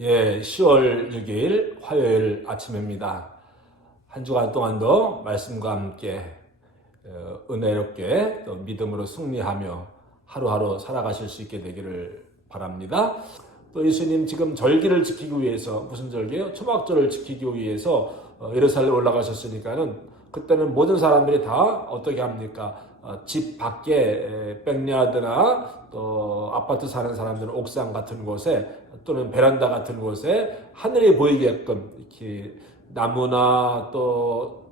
예, 10월 6일 화요일 아침입니다. 한 주간 동안도 말씀과 함께 어, 은혜롭게 또 믿음으로 승리하며 하루하루 살아가실 수 있게 되기를 바랍니다. 또 예수님 지금 절기를 지키기 위해서 무슨 절기요? 초막절을 지키기 위해서 어, 예루살렘 올라가셨으니까는 그때는 모든 사람들이 다 어떻게 합니까? 어, 집 밖에 에, 백야드나 또 아파트 사는 사람들은 옥상 같은 곳에 또는 베란다 같은 곳에 하늘이 보이게끔 이렇게 나무나 또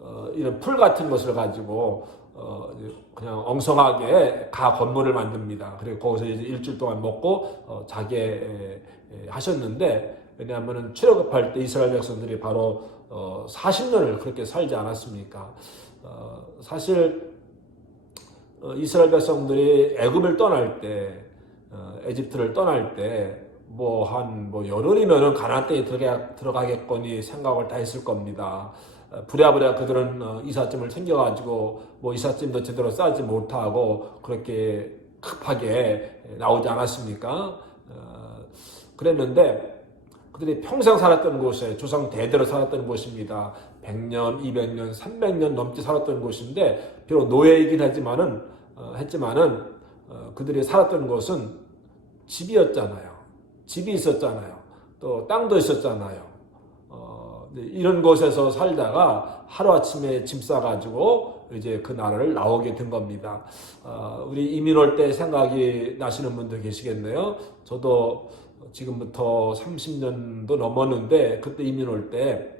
어, 이런 풀 같은 것을 가지고 어, 그냥 엉성하게 가 건물을 만듭니다. 그리고 거기서 이제 일주일 동안 먹고 어, 자게 하셨는데 왜냐하면은 출애굽할 때 이스라엘 백성들이 바로 어, 40년을 그렇게 살지 않았습니까? 어, 사실 어, 이스라엘 백성들이 애굽을 떠날 때 어, 에집트를 떠날 때 뭐한뭐 열흘이면은 가나안 땅에 들어가, 들어가겠거니 생각을 다 했을 겁니다. 어, 부랴부랴 그들은 어, 이삿짐을 챙겨가지고 뭐 이삿짐도 제대로 싸지 못하고 그렇게 급하게 나오지 않았습니까? 어, 그랬는데 그들이 평생 살았던 곳에 조상 대대로 살았던 곳입니다. 100년, 200년, 300년 넘게 살았던 곳인데 비록 노예이긴 하지만은 어, 했지만은 어, 그들이 살았던 곳은 집이었잖아요. 집이 있었잖아요. 또 땅도 있었잖아요. 어, 네, 이런 곳에서 살다가 하루아침에 짐 싸가지고 이제 그 나라를 나오게 된 겁니다. 어, 우리 이민 올 때 생각이 나시는 분들 계시겠네요. 저도 지금부터 30년도 넘었는데 그때 이민 올 때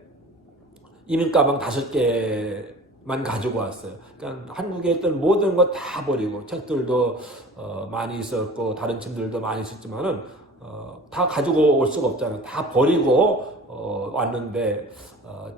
이민 가방 다섯 개 만 가지고 왔어요. 그러니까 한국에 있던 모든 거다 버리고 책들도 어, 많이 있었고 다른 짐들도 많이 있었지만은 어, 다 가지고 올 수가 없잖아요. 다 버리고 어, 왔는데 어,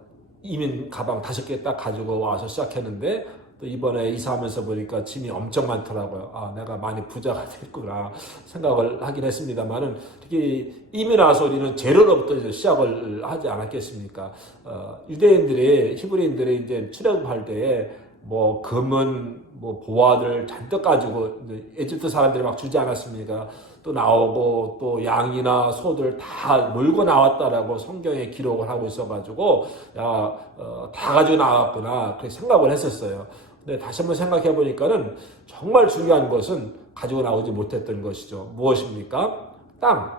이민 가방 다섯 개 딱 가지고 와서 시작했는데 또 이번에 이사하면서 보니까 짐이 엄청 많더라고요. 아, 내가 많이 부자가 됐구나 생각을 하긴 했습니다만은 특히 이민 와서 우리는 재료로부터 이제 시작을 하지 않았겠습니까? 어, 유대인들이 히브리인들이 이제 출애굽할 때에 뭐 금은 뭐 보화들 잔뜩 가지고 에집트 사람들이 막 주지 않았습니까? 또 나오고 또 양이나 소들 다 몰고 나왔다라고 성경에 기록을 하고 있어가지고 야, 어, 다 가지고 나왔구나 그렇게 생각을 했었어요. 근데 다시 한번 생각해 보니까는 정말 중요한 것은 가지고 나오지 못했던 것이죠. 무엇입니까? 땅.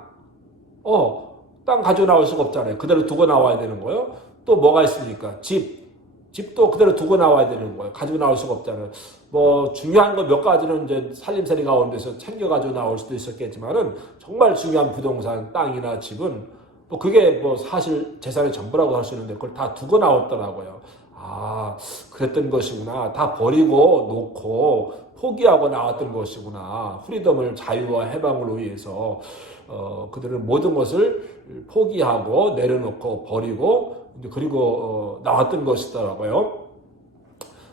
어, 땅 가지고 나올 수가 없잖아요. 그대로 두고 나와야 되는 거예요. 또 뭐가 있습니까? 집. 집도 그대로 두고 나와야 되는 거예요. 가지고 나올 수가 없잖아요. 뭐 중요한 거 몇 가지는 이제 살림살이 가운데서 챙겨 가지고 나올 수도 있었겠지만은 정말 중요한 부동산, 땅이나 집은 뭐 그게 뭐 사실 재산의 전부라고 할 수 있는데 그걸 다 두고 나왔더라고요. 아, 그랬던 것이구나. 다 버리고 놓고 포기하고 나왔던 것이구나. 프리덤을 자유와 해방을 위해서 어, 그들은 모든 것을 포기하고 내려놓고 버리고 그리고 어, 나왔던 것이더라고요.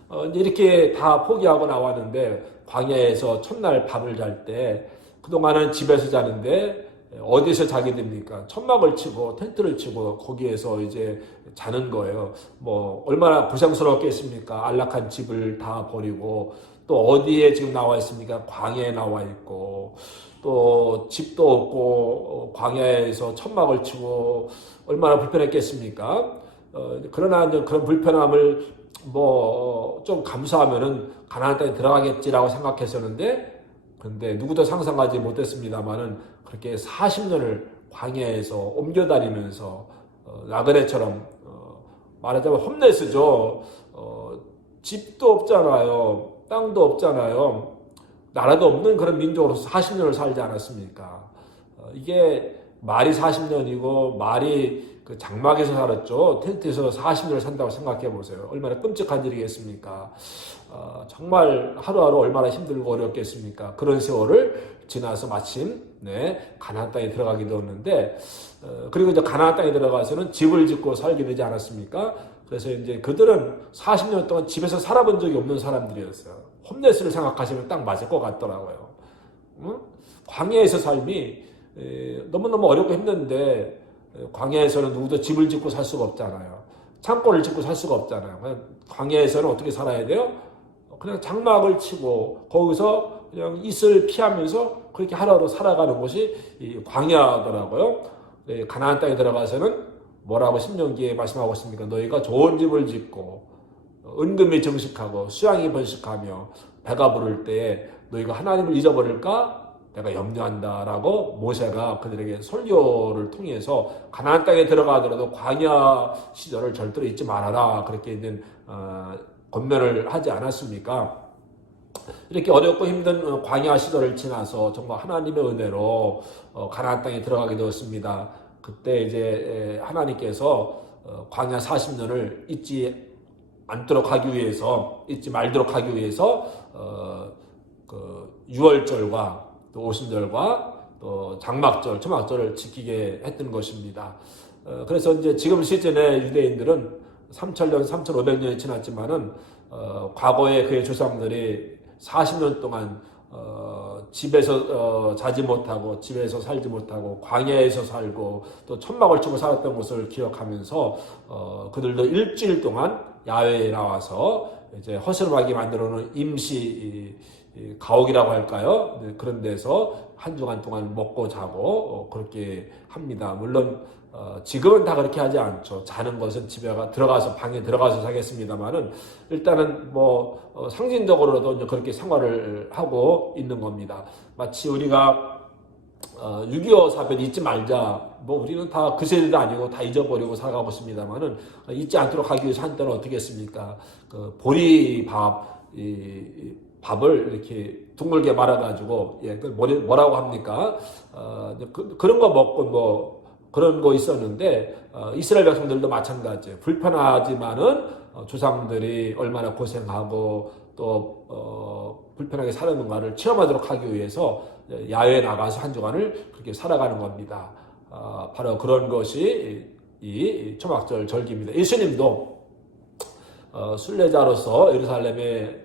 어, 이렇게 다 포기하고 나왔는데 광야에서 첫날 밤을 잘 때 그동안은 집에서 자는데 어디서 자게 됩니까? 천막을 치고 텐트를 치고 거기에서 이제 자는 거예요. 뭐 얼마나 고생스럽겠습니까? 안락한 집을 다 버리고 또 어디에 지금 나와 있습니까? 광야에 나와 있고 또 집도 없고 어, 광야에서 천막을 치고 얼마나 불편했겠습니까? 어, 그러나 이제 그런 불편함을 뭐 좀 감수하면은 가나안 땅에 들어가겠지라고 생각했었는데 근데 누구도 상상하지 못했습니다만은 그렇게 40년을 광야에서 옮겨 다니면서 어, 나그네처럼 어, 말하자면 홈레스죠. 어, 집도 없잖아요. 땅도 없잖아요. 나라도 없는 그런 민족으로서 40년을 살지 않았습니까? 어, 이게 말이 40년이고 말이 그 장막에서 살았죠. 텐트에서 40년을 산다고 생각해 보세요. 얼마나 끔찍한 일이겠습니까? 어, 정말 하루하루 얼마나 힘들고 어렵겠습니까? 그런 세월을 지나서 마침 네, 가나안 땅에 들어가게 되었는데 어, 그리고 이제 가나안 땅에 들어가서는 집을 짓고 살게 되지 않았습니까? 그래서 이제 그들은 40년 동안 집에서 살아본 적이 없는 사람들이었어요. 홈레스를 생각하시면 딱 맞을 것 같더라고요. 응? 광야에서 삶이 에, 너무너무 어렵고 힘든데 에, 광야에서는 누구도 집을 짓고 살 수가 없잖아요. 창고를 짓고 살 수가 없잖아요. 그냥 광야에서는 어떻게 살아야 돼요? 그냥 장막을 치고 거기서 그냥 이슬 피하면서 그렇게 하루하루 살아가는 것이 이 광야더라고요. 네, 가나안 땅에 들어가서는 뭐라고 신명기에 말씀하고 있습니까? 너희가 좋은 집을 짓고 어, 은금이 정식하고 수양이 번식하며 배가 부를 때에 너희가 하나님을 잊어버릴까? 내가 염려한다라고 모세가 그들에게 설교를 통해서 가나안 땅에 들어가더라도 광야 시절을 절대로 잊지 말아라 그렇게 있는 어, 권면을 하지 않았습니까? 이렇게 어렵고 힘든 어, 광야 시절을 지나서 정말 하나님의 은혜로 어, 가나안 땅에 들어가게 되었습니다. 그때 이제 하나님께서 어, 광야 40년을 잊지 않도록 하기 위해서 잊지 말도록 하기 위해서 그 6월절과 또 오순절과 또 장막절, 초막절을 지키게 했던 것입니다. 그래서 이제 지금 시즌에 유대인들은 3천년, 3,500년이 지났지만은 어, 과거에 그의 조상들이 40년 동안 어, 집에서 어, 자지 못하고 집에서 살지 못하고 광야에서 살고 또 천막을 치고 살았던 것을 기억하면서 어, 그들도 일주일 동안 야외에 나와서 이제 허술하게 만들어 놓은 임시 가옥이라고 할까요? 네, 그런 데서 한 주간 동안 먹고 자고 어, 그렇게 합니다. 물론 어, 지금은 다 그렇게 하지 않죠. 자는 것은 집에 가 들어가서 방에 들어가서 자겠습니다만은 일단은 뭐 어, 상징적으로도 그렇게 생활을 하고 있는 겁니다. 마치 우리가 어, 6.25 사변 잊지 말자. 뭐 우리는 다 그 세대도 아니고 다 잊어버리고 살아가고 있습니다만은 어, 잊지 않도록 하기 위해서 한때는 어떻게 했습니까? 그 보리밥, 이, 이 밥을 이렇게 둥글게 말아가지고 예, 그 뭐라고 합니까? 어, 그, 그런 거 먹고 뭐 그런 거 있었는데 어, 이스라엘 백성들도 마찬가지예요. 불편하지만은 어, 조상들이 얼마나 고생하고 또 어, 불편하게 살았는가를 체험하도록 하기 위해서 야외에 나가서 한 주간을 그렇게 살아가는 겁니다. 어, 바로 그런 것이 이, 이 초막절 절기입니다. 예수님도 어, 순례자로서 예루살렘에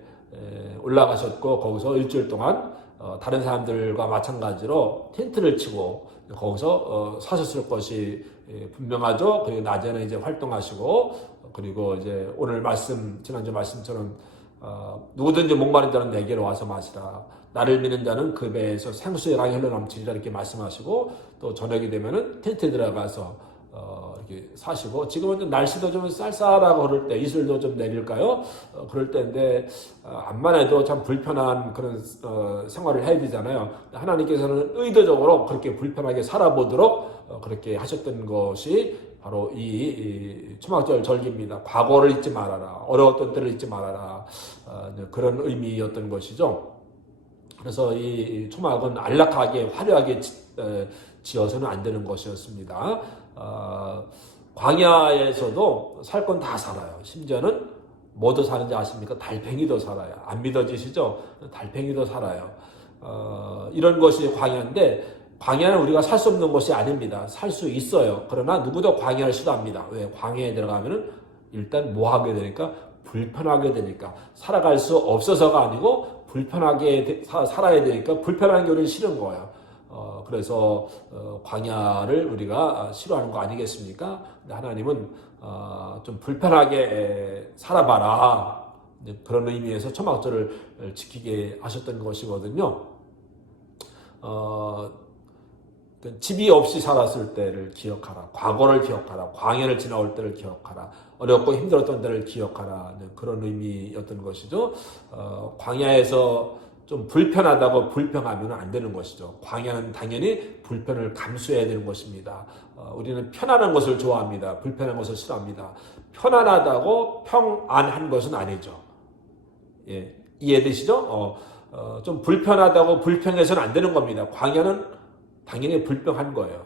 올라가셨고 거기서 일주일 동안 어, 다른 사람들과 마찬가지로 텐트를 치고 거기서 어, 사셨을 것이 예, 분명하죠. 그리고 낮에는 이제 활동하시고 그리고 이제 오늘 말씀 지난주 말씀처럼 어, 누구든지 목마른 자는 내게로 와서 마시라. 나를 믿는 자는 그 배에서 생수의 강이 흘러넘치리라 이렇게 말씀하시고 또 저녁이 되면은 텐트에 들어가서 어, 이렇게 사시고 지금은 날씨도 좀 쌀쌀하고 그럴 때 이슬도 좀 내릴까요? 어, 그럴 때인데 어, 암만 해도 참 불편한 그런 어, 생활을 해야 되잖아요. 하나님께서는 의도적으로 그렇게 불편하게 살아보도록 어, 그렇게 하셨던 것이 바로 이, 이 초막절 절기입니다. 과거를 잊지 말아라. 어려웠던 때를 잊지 말아라. 어, 그런 의미였던 것이죠. 그래서 이 초막은 안락하게 화려하게 지어서는 안 되는 것이었습니다. 어, 광야에서도 살 건 다 살아요. 심지어는 뭐도 사는지 아십니까? 달팽이도 살아요. 안 믿어지시죠? 달팽이도 살아요. 어, 이런 것이 광야인데 광야는 우리가 살 수 없는 것이 아닙니다. 살 수 있어요. 그러나 누구도 광야를 싫어합니다. 왜? 광야에 들어가면은 일단 뭐 하게 되니까 불편하게 되니까 살아갈 수 없어서가 아니고 불편하게 살아야 되니까 불편한 게 우리는 싫은 거예요. 어, 그래서 어, 광야를 우리가 싫어하는 거 아니겠습니까? 근데 하나님은 어, 좀 불편하게 살아봐라 그런 의미에서 초막절을 지키게 하셨던 것이거든요. 어, 그 집이 없이 살았을 때를 기억하라. 과거를 기억하라. 광야를 지나올 때를 기억하라. 어렵고 힘들었던 때를 기억하라. 그런 의미였던 것이죠. 어, 광야에서 좀 불편하다고 불평하면 안 되는 것이죠. 광야는 당연히 불편을 감수해야 되는 것입니다. 어, 우리는 편안한 것을 좋아합니다. 불편한 것을 싫어합니다. 편안하다고 평안한 것은 아니죠. 예, 이해되시죠? 어, 어, 좀 불편하다고 불평해서는 안 되는 겁니다. 광야는 당연히 불평한 거예요.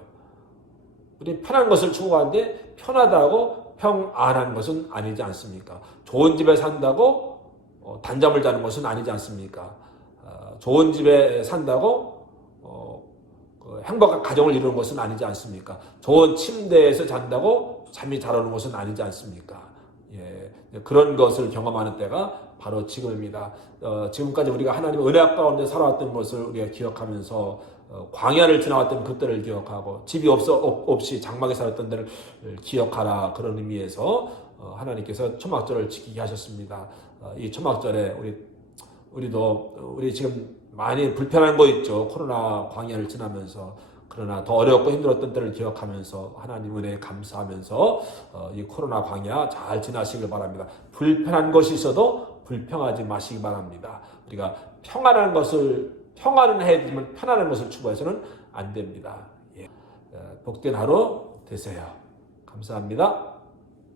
우리 편한 것을 추구하는데 편하다고 평안한 것은 아니지 않습니까? 좋은 집에 산다고 어, 단잠을 자는 것은 아니지 않습니까? 좋은 집에 산다고 어, 그 행복한 가정을 이루는 것은 아니지 않습니까? 좋은 침대에서 잔다고 잠이 잘 오는 것은 아니지 않습니까? 예, 그런 것을 경험하는 때가 바로 지금입니다. 어, 지금까지 우리가 하나님의 은혜 가운데 살아왔던 것을 우리가 기억하면서 어, 어, 광야를 지나왔던 그때를 기억하고 집이 없어 없이 장막에 살았던 때를 기억하라 그런 의미에서 어, 하나님께서 초막절을 지키게 하셨습니다. 어, 이 초막절에 우리 우리도 우리 지금 많이 불편한 거 있죠. 코로나 광야를 지나면서 그러나 더 어렵고 힘들었던 때를 기억하면서 하나님 은혜에 감사하면서 이 코로나 광야 잘 지나시길 바랍니다. 불편한 것이 있어도 불평하지 마시기 바랍니다. 우리가 평안한 것을 평화는 해야지만 편안한 것을 추구해서는 안 됩니다. 예. 어, 복된 하루 되세요. 감사합니다.